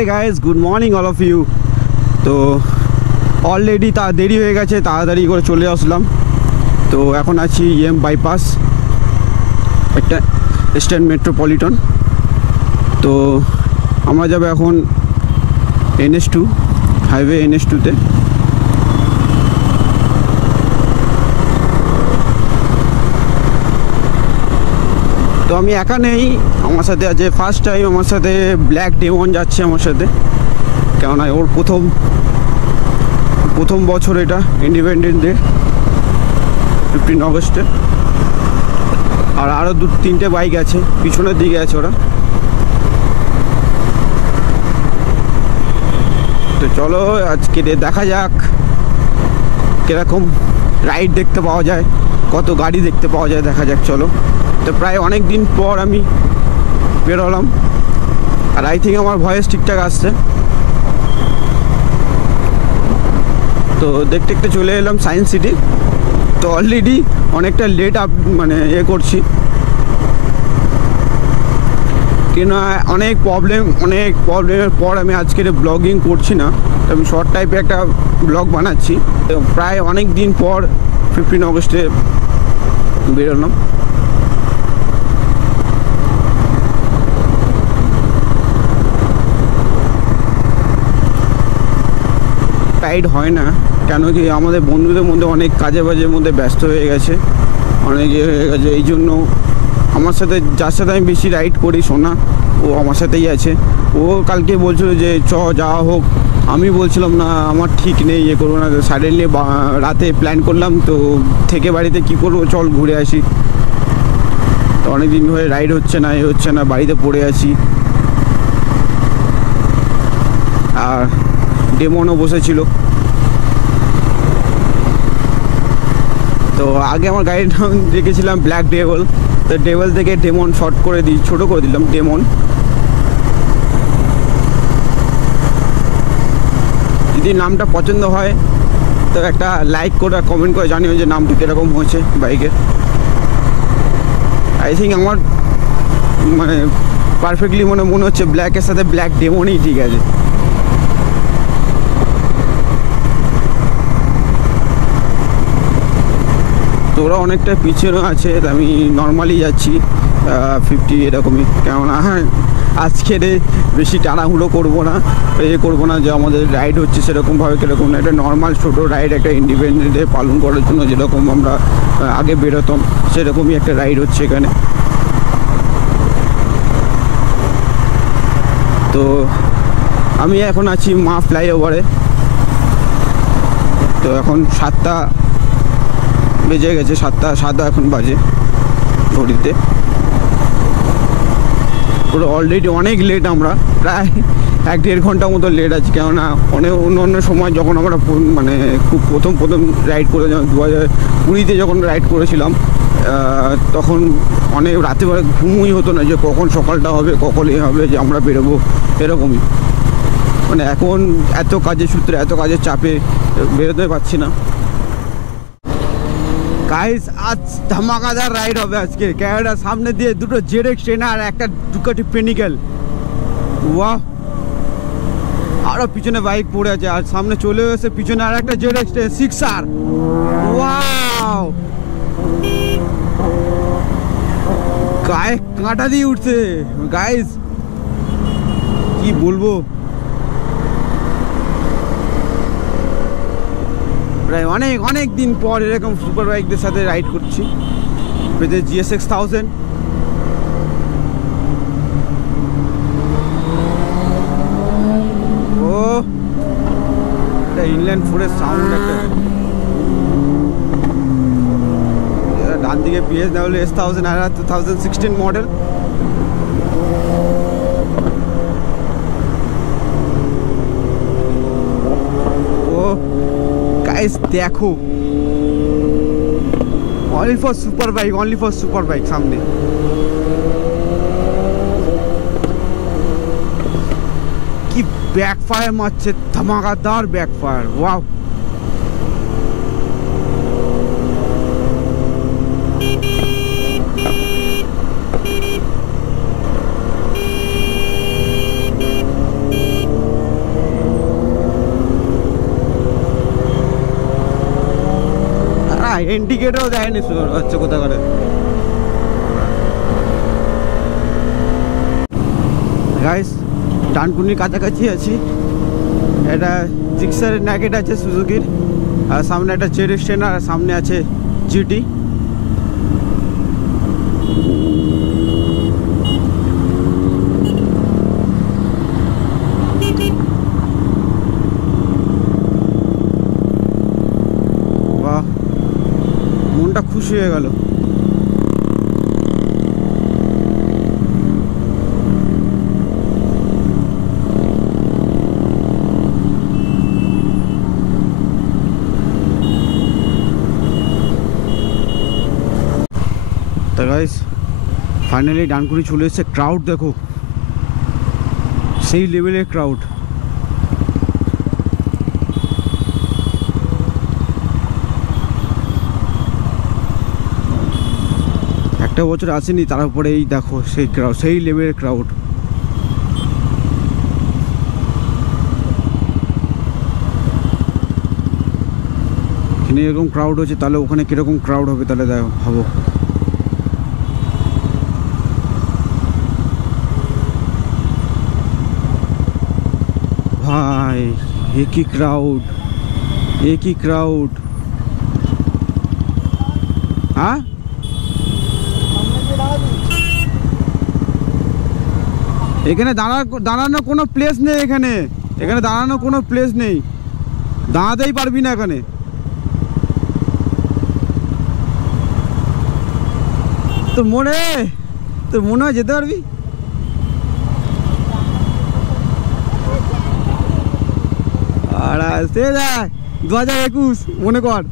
আরে guys, good morning all of you. তো already দেরি হয়ে গেছে, তাড়াতাড়ি করে চলে আসলাম। তো এখন আছি বাইপাস, একটা ইস্টার্ন মেট্রোপলিটন। তো আমরা যাবো এখন NH2 হাইওয়ে, NH2-তে। তো আমি একা নেই, আমার সাথে আছে ফার্স্ট টাইম আমার সাথে ব্ল্যাক ডেমন যাচ্ছে আমার সাথে, কেননা ওর প্রথম বছর এটা ইন্ডিপেন্ডেন্স ডে 15 আগস্টে। আর আরও 2-3টে বাইক আছে, পিছনের দিকে আছে ওরা। তো চলো আজকে দেখা যাক কীরকম রাইড দেখতে পাওয়া যায়, কত গাড়ি দেখতে পাওয়া যায়, দেখা যাক চলো। তো প্রায় অনেক দিন পর আমি বেরোলাম, আর আই থিঙ্ক আমার ভয়েস ঠিকঠাক আসছে। তো দেখতে দেখতে চলে এলাম সায়েন্স সিটি। তো অলরেডি অনেকটা লেট করছি, কেন অনেক প্রবলেমের পর আমি আজকের ব্লগিং করছি না। তো আমি শর্ট টাইপে একটা ব্লগ বানাচ্ছি। তো প্রায় অনেক দিন পর 15 আগস্টে বেরোলাম। টাইড হয় না, কেন কি আমাদের বন্ধুদের মধ্যে অনেক কাজে বাজের মধ্যে ব্যস্ত হয়ে গেছে, অনেক হয়ে গেছে। এই জন্য আমার সাথে যার সাথে আমি বেশি রাইড করি, সোনা, ও আমার সাথেই আছে। ও কালকে বলছিল যে যাওয়া হোক, আমি বলছিলাম না আমার ঠিক নেই, করবো না। সাডেনলি রাতে প্ল্যান করলাম, তো থেকে বাড়িতে কি করবো, চল ঘুরে আসি। তো অনেক দিন হয়ে রাইড হচ্ছে না, বাড়িতে পড়ে আছি। আর ডেমনও বসেছিল। তো আগে আমার গাড়ির নাম রেখেছিলাম ব্ল্যাক ডেভল, তো ডেভল থেকে ডেমন শর্ট করে ছোটো করে দিলাম ডেমন। যদি নামটা পছন্দ হয় তো একটা লাইক করে কমেন্ট করে জানিও যে নামটি কীরকম হয়েছে বাইকের। আই থিঙ্ক আমার পারফেক্টলি মনে হচ্ছে ব্ল্যাকের সাথে ব্ল্যাক ডেমনই ঠিক আছে। তো ওরা অনেকটা পিছনেও আছে, আমি নর্মালি যাচ্ছি 50 এরকমই। কেননা আজকে বেশি টানাহুড়ো করবো না যে আমাদের রাইড হচ্ছে সেরকমভাবে কীরকম না, একটা নর্মাল ছোটো রাইড, একটা ইন্ডিপেন্ডেন্স ডে পালন করার জন্য যেরকম আমরা আগে বেরোতাম সেরকমই একটা রাইড হচ্ছে এখানে। তো আমি এখন আছি মা ফ্লাইওভারে। তো এখন 7টা বেজে গেছে, 7টা এখন বাজে ঘড়িতে। পুরো অলরেডি অনেক লেট, আমরা প্রায় 1-1.5 ঘন্টা মতো লেট আছি। কেননা অন্য সময় যখন আমরা খুব প্রথম রাইড করে, যেমন 2020-তে যখন রাইড করেছিলাম, তখন অনেক রাতেবেলা ঘুমই হতো না যে কখন সকালটা হবে, কখন হবে যে আমরা বেরোবো, এরকমই। এখন এত কাজের সূত্রে, এত কাজের চাপে বেরোতে পারছি না। গাইস, আজ ধামাকাদার রাইড হবে আজকে। ক্যানাডার সামনে দিয়ে 2টো ZX আর একটা ডুকাটি পেনিকেল। ওয়াহ, আরও পিছনে বাইক পড়ে আছে, আর সামনে চলে এসে পিছনে আর একটা ZX 6R। ওয়াও, গায়ে কাঁটা দিয়ে উঠছে গাইস, কি বলবো। প্রায় অনেক দিন পর এরকম সুপার বাইকদের সাথে রাইড করছি। GSX 1000। ও, এটা ইনল্যান্ড 4-এর সাউন্ড একটা। ডান দিকে BMW S1000 আর 2016 মডেল। দেখো, অনলি ফর সুপার বাইক সামনে। কি ব্যাকফায়ার মারছে, ধামাকাদার ব্যাকফায়ার। ওয়াও, ইন্ডিকেটরও দেয়নি হচ্ছে কোথা করে। গাইস ডানকুনির কাছাকাছি আছি। এটা জিক্সার ন্যাকেট আছে সুজুকির, আর সামনে একটা জেড স্টেনার, আর সামনে আছে জিটি। বাহ, মনটা খুশি হয়ে গেল। তো গাইস ফাইনালি ডানকুনি চলে এসেছে। ক্রাউড দেখো, সেই লেভেলের ক্রাউড। একটা বছর আসেনি, তার উপরে এই দেখো সেই ক্রাউড, সেই লেভেলের ক্রাউড। এখানে এরকম ক্রাউড হচ্ছে, তাহলে ওখানে কিরকম ক্রাউড হবে তাহলে দেখো, ভাবো। भाई एक ही क्राउड, एक ही क्राउड। हाँ এখানে দাঁড়ানোর কোনো প্লেস নেই। এখানে দাঁড়ানোর কোনো প্লেস নেই, দাঁড়াতেই পারবি না এখানে। তোর মনে হয় যেতে পারবি? আর সে দেখ 2021 মনে কর।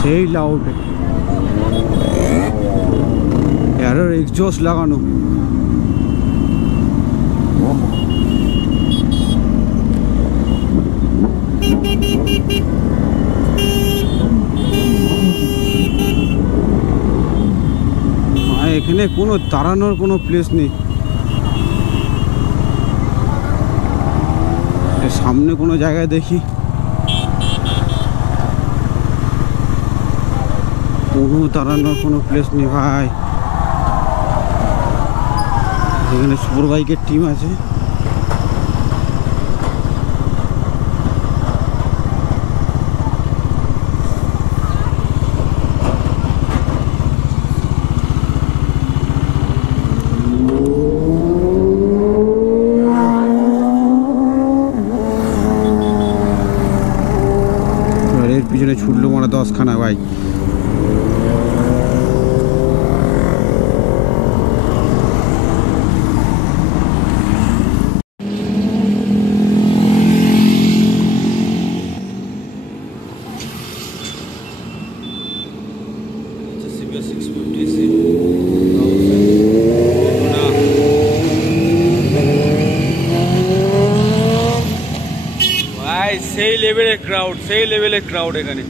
সেই লাউড, এর এক্সজস্ট লাগানো। এখানে কোনো দাঁড়ানোর কোনো প্লেস নেই। সামনে কোনো জায়গায় দেখি, কোনো দাঁড়ানোর কোনো প্লেস নেই ভাই। এখানে সুপার বাইকের টিম আছে। এর পিছনে ছুটলো মানে 10খানা বাইক। সেই লেভেলের ক্রাউড এখানে।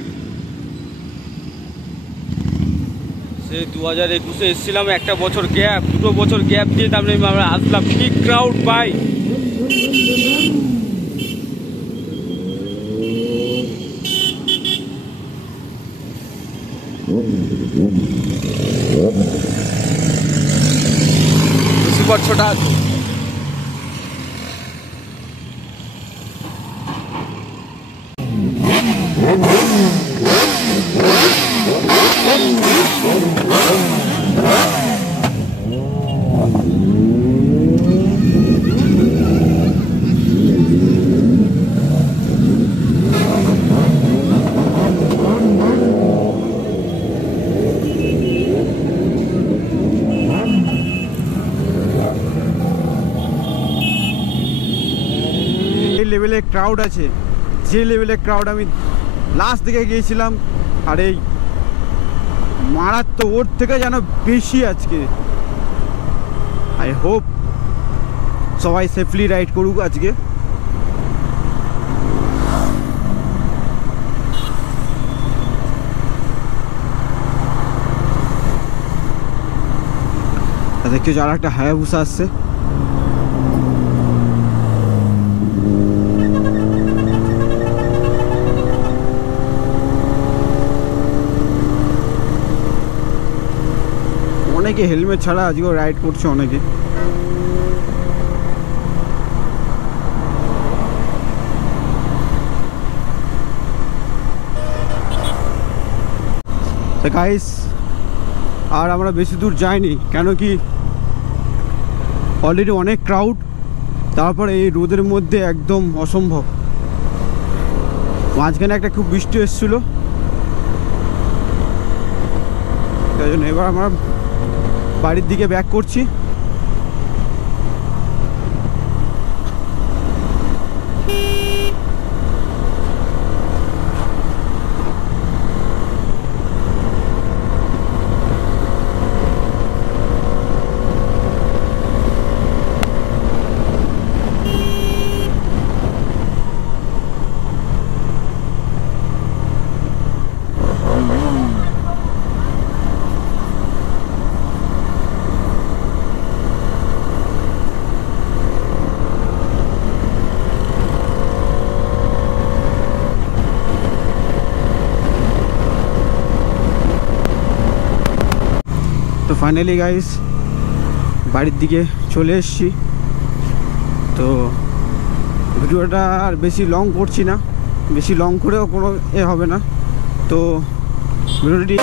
সে 2021-এ এসেছিলাম, একটা বছর গ্যাপ, 2 বছর গ্যাপ দিয়ে তারপরে আমরা আসলাম। কি ক্রাউড ভাই! সুপার ছোটা লেভেলের ক্রাউড আছে, যে লেভেলের ক্রাউড আমি লাস্ট দিকে গিয়েছিলাম, আর এই মারাত্মক ওর থেকে যেন বেশি আজকে। আই হোপ সবাই সেফলি রাইড করুক আজকে। দেখছো যারা একটা হায়াবুসা আসছে, অনেকে হেলমেট ছাড়া আজকেও রাইড করছে অনেকে। তো গাইস আর আমরা বেশি দূর যাইনি, কেন কি অলরেডি অনেক ক্রাউড, তারপরে এই রোদের মধ্যে একদম অসম্ভব। মাঝখানে একটা খুব বৃষ্টি এসেছিলো, তাই জন্য এবার আমরা বাড়ির দিকে ব্যাক করছি। তো ফাইনালি গাইস বাড়ির দিকে চলে এসেছি। তো ভিডিওটা আর বেশি লং করছি না, বেশি লং করেও কোনো হবে না। তো ভিডিওটি